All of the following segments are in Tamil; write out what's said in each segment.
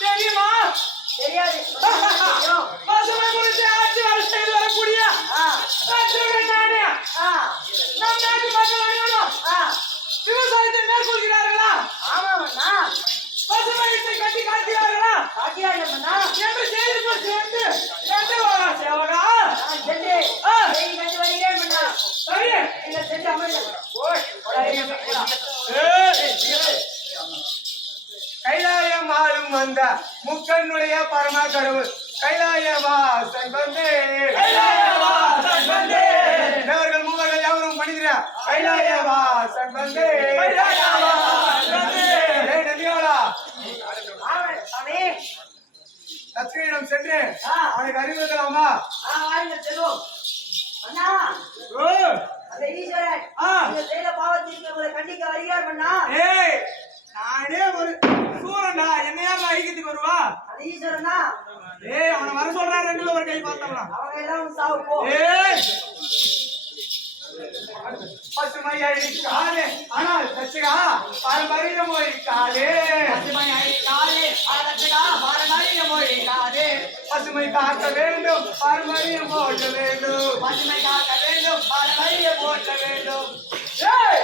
தெரியுமா தெரியாது முக்கண்ணுடைய பரம கடவுள் கைலாய வாசன் வந்து தேவர்கள் மூவர்கள் யாவரும் பணிகிற கைலாய வாசன் வந்து ஏய் நந்தியாளா, ஆமாம் சாமி. லட்சுமியிடம் சென்று. அவனுக்கு அறிவுறுத்தலாமா செல்வோம் அண்ணா அந்த ஈஸ்வரன் பாவத்திற்கு உங்களை கண்டிக்க வருகிறார் ஏய் நானே ஒரு ஈஸ்வரனா ஏய் அவனை வர சொல்றாரு ரெண்டுல ஒரு கை பார்த்தலாம் அவங்க எல்லாம் சாவு போ ஏய் பசுமை அழிக்காதே ஆனால் தச்சுகா பாரம்பரியம் ஒழிக்காதே பசுமை அழிக்காதே ஆரத்துக்கா பாரம்பரியம் ஒழிக்காதே பசுமை காக்க வேண்டும் பாரம்பரியம் போட்ட வேண்டும் பசுமை காக்க வேண்டும் பாரம்பரியம் போற்ற வேண்டும் ஏய்,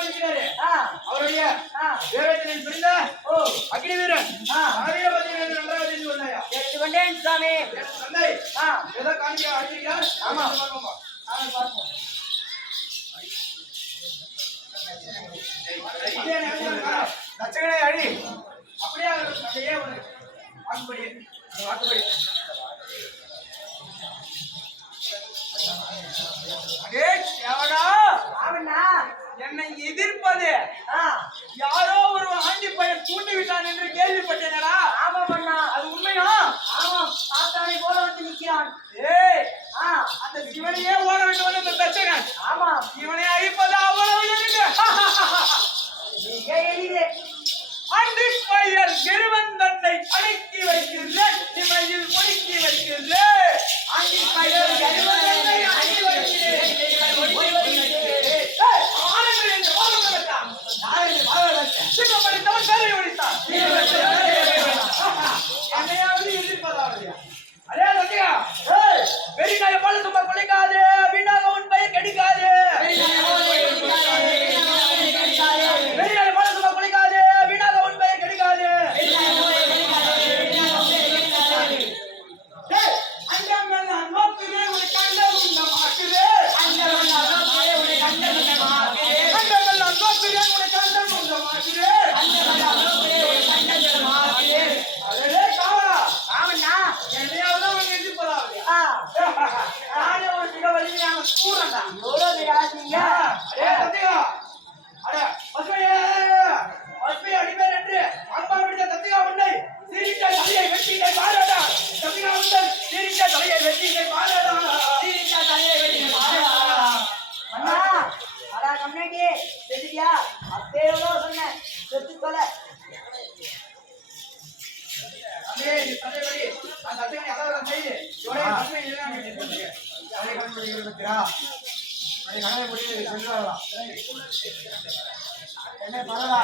இருக்கிறாரு. ஆ. அவருடைய ஆ. வீரத்தின் புரிந்த அக்னி வீரன். நன்றாக தெரிந்து கொண்டாயா தெரிந்து கொண்டேன் என் தந்தை. ஏதோ காணிக்க அழைக்கிறார் ஆமா. பார்ப்போமா? பார்ப்போம்? தட்சகனை அழி. அப்படியே அப்படியே வாக்குப்படி எவடா ஆமண்ணா என்னை எதிர்ப்பது. யாரோ ஒரு ஆண்டி பையன் தூண்டி விட்டான் என்று கேள்விப்பட்டேனடா. ஆமாமண்ணா அது உண்மையா? ஆமாம் சாத்தானை போல வந்து நிற்கிறான் ஏய் ஆ. அந்த சிவனையே ஓட விட்டு வந்து இந்த தச்சகன் ஆமாம் இவனை அதை அதை கடலை முடிவு சென்று வரலாம் என்ன பரவா.